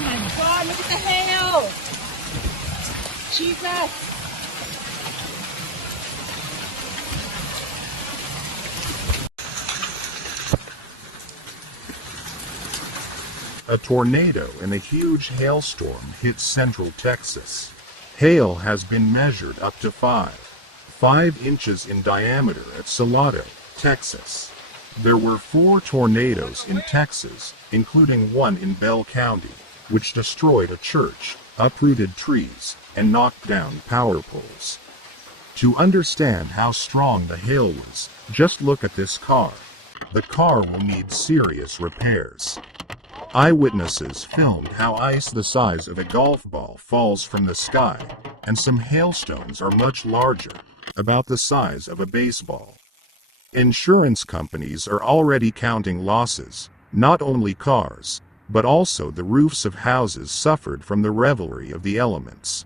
Oh my God, look at the hail! Jesus! A tornado and a huge hailstorm hit central Texas. Hail has been measured up to 5 inches in diameter at Salado, Texas. There were 4 tornadoes in Texas, including one in Bell County, which destroyed a church, uprooted trees, and knocked down power poles. To understand how strong the hail was, just look at this car. The car will need serious repairs. Eyewitnesses filmed how ice the size of a golf ball falls from the sky, and some hailstones are much larger, about the size of a baseball. Insurance companies are already counting losses, not only cars, but also the roofs of houses suffered from the revelry of the elements.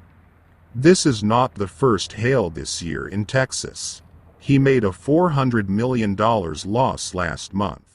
This is not the first hail this year in Texas. He made a $400 million loss last month.